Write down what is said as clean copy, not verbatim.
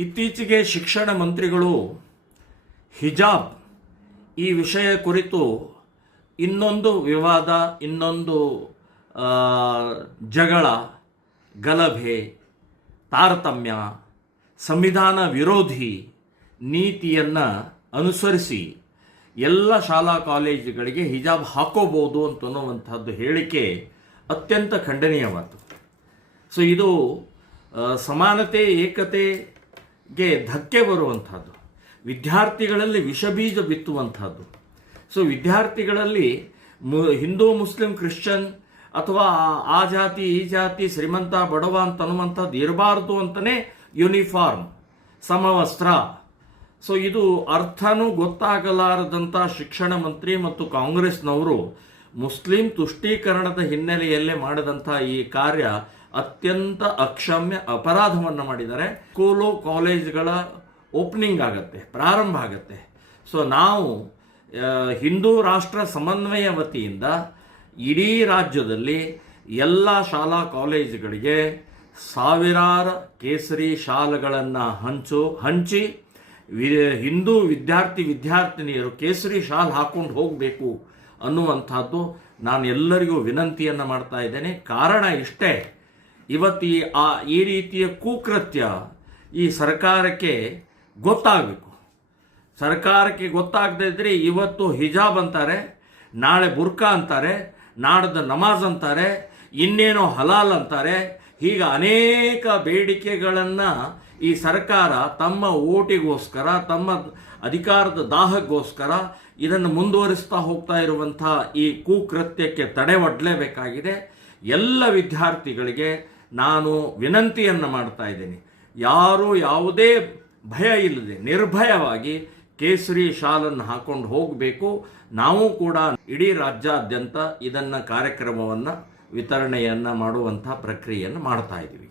ಇತ್ತೀಚೆಗೆ ಶಿಕ್ಷಣ ಮಂತ್ರಿಗಳು ಹಿಜಾಬ್ ಈ ವಿಷಯ ಕುರಿತು ಇನ್ನೊಂದು ವಿವಾದ, ಇನ್ನೊಂದು ಜಗಳ, ಗಲಭೆ, ತಾರತಮ್ಯ, ಸಂವಿಧಾನ ವಿರೋಧಿ ನೀತಿಯನ್ನು ಅನುಸರಿಸಿ ಎಲ್ಲ ಶಾಲಾ ಕಾಲೇಜುಗಳಿಗೆ ಹಿಜಾಬ್ ಹಾಕೋಬಹುದು ಅಂತನ್ನುವಂಥದ್ದು ಹೇಳಿಕೆ ಅತ್ಯಂತ ಖಂಡನೀಯವಾದ್ದು. ಸೊ ಇದು ಸಮಾನತೆ, ಏಕತೆಗೆ ಧಕ್ಕೆ ಬರುವಂಥದ್ದು, ವಿದ್ಯಾರ್ಥಿಗಳಲ್ಲಿ ವಿಷಬೀಜ ಬಿತ್ತುವಂಥದ್ದು. ಸೊ ವಿದ್ಯಾರ್ಥಿಗಳಲ್ಲಿ ಹಿಂದೂ, ಮುಸ್ಲಿಂ, ಕ್ರಿಶ್ಚಿಯನ್ ಅಥವಾ ಆ ಜಾತಿ ಈ ಜಾತಿ, ಶ್ರೀಮಂತ ಬಡವ ಅಂತನ್ನುವಂಥದ್ದು ಇರಬಾರ್ದು ಅಂತಲೇ ಯೂನಿಫಾರ್ಮ್, ಸಮವಸ್ತ್ರ. ಸೊ ಇದು ಅರ್ಥನೂ ಗೊತ್ತಾಗಲಾರದಂಥ ಶಿಕ್ಷಣ ಮಂತ್ರಿ ಮತ್ತು ಕಾಂಗ್ರೆಸ್ನವರು ಮುಸ್ಲಿಂ ತುಷ್ಟೀಕರಣದ ಹಿನ್ನೆಲೆಯಲ್ಲೇ ಮಾಡಿದಂಥ ಈ ಕಾರ್ಯ ಅತ್ಯಂತ ಅಕ್ಷಮ್ಯ ಅಪರಾಧವನ್ನು ಮಾಡಿದ್ದಾರೆ. ಸ್ಕೂಲು ಕಾಲೇಜ್ಗಳ ಓಪನಿಂಗ್ ಆಗತ್ತೆ, ಪ್ರಾರಂಭ ಆಗತ್ತೆ. ಸೊ ನಾವು ಹಿಂದೂ ರಾಷ್ಟ್ರ ಸಮನ್ವಯ ವತಿಯಿಂದ ಇಡೀ ರಾಜ್ಯದಲ್ಲಿ ಎಲ್ಲ ಶಾಲಾ ಕಾಲೇಜುಗಳಿಗೆ ಸಾವಿರಾರು ಕೇಸರಿ ಶಾಲ್ಗಳನ್ನು ಹಂಚಿ ಹಿಂದೂ ವಿದ್ಯಾರ್ಥಿನಿಯರು ಕೇಸರಿ ಶಾಲ್ ಹಾಕೊಂಡು ಹೋಗಬೇಕು ಅನ್ನುವಂಥದ್ದು ನಾನು ಎಲ್ಲರಿಗೂ ವಿನಂತಿಯನ್ನು ಮಾಡ್ತಾ ಇದ್ದೇನೆ. ಕಾರಣ ಇಷ್ಟೇ, ಇವತ್ತು ಈ ರೀತಿಯ ಕುಕೃತ್ಯ ಈ ಸರ್ಕಾರಕ್ಕೆ ಗೊತ್ತಾಗಬೇಕು. ಸರ್ಕಾರಕ್ಕೆ ಗೊತ್ತಾಗದೇ ಇದ್ರೆ ಇವತ್ತು ಹಿಜಾಬ್ ಅಂತಾರೆ, ನಾಳೆ ಬುರ್ಕಾ ಅಂತಾರೆ, ನಾಡ್ದು ನಮಾಜ್ ಅಂತಾರೆ, ಇನ್ನೇನೋ ಹಲಾಲ್ ಅಂತಾರೆ. ಹೀಗೆ ಅನೇಕ ಬೇಡಿಕೆಗಳನ್ನು ಈ ಸರ್ಕಾರ ತಮ್ಮ ಓಟಿಗೋಸ್ಕರ, ತಮ್ಮ ಅಧಿಕಾರದ ದಾಹಕ್ಕೋಸ್ಕರ ಇದನ್ನು ಮುಂದುವರಿಸ್ತಾ ಹೋಗ್ತಾ ಇರುವಂಥ ಈ ಕುಕೃತ್ಯಕ್ಕೆ ತಡೆ ಒಡ್ಡಲೇಬೇಕಾಗಿದೆ. ಎಲ್ಲ ವಿದ್ಯಾರ್ಥಿಗಳಿಗೆ ನಾನು ವಿನಂತಿಯನ್ನು ಮಾಡ್ತಾ ಇದ್ದೀನಿ, ಯಾರೂ ಯಾವುದೇ ಭಯ ಇಲ್ಲದೆ ನಿರ್ಭಯವಾಗಿ ಕೇಸರಿ ಶಾಲನ್ನು ಹಾಕೊಂಡು ಹೋಗಬೇಕು. ನಾವು ಕೂಡ ಇಡೀ ರಾಜ್ಯಾದ್ಯಂತ ಇದನ್ನು ಕಾರ್ಯಕ್ರಮವನ್ನು ವಿತರಣೆಯನ್ನು ಮಾಡುವಂಥ ಪ್ರಕ್ರಿಯೆಯನ್ನು ಮಾಡ್ತಾ ಇದ್ದೀವಿ.